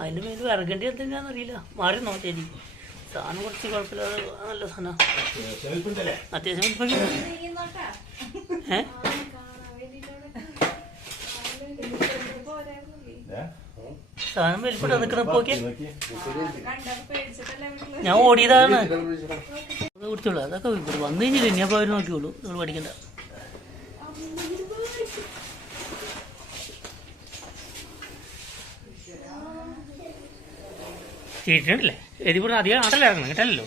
അതിൻ്റെ മേല് വിറകേണ്ടി എന്തെങ്കിലാന്നറിയില്ല. മാറി നോക്കേരി സാധനം കുറച്ച് കുഴപ്പമില്ലാതെ നല്ല സാധനം അത്യാവശ്യം സാധനം വലിപ്പട്ടോ നിൽക്കണപ്പോക്കെ ഞാൻ ഓടിയതാണ്. അത് കുടിച്ചോളൂ. അതൊക്കെ ഇവിടെ വന്നു കഴിഞ്ഞില്ല. ഇനി അപ്പോൾ അവർ നോക്കിയോളൂ. നിങ്ങൾ പഠിക്കണ്ട. ചീറ്റിട്ടുണ്ടല്ലേ? ഇതിപ്പോൾ അധികം ആട്ടല്ല ഇറങ്ങണം കേട്ടല്ലോ.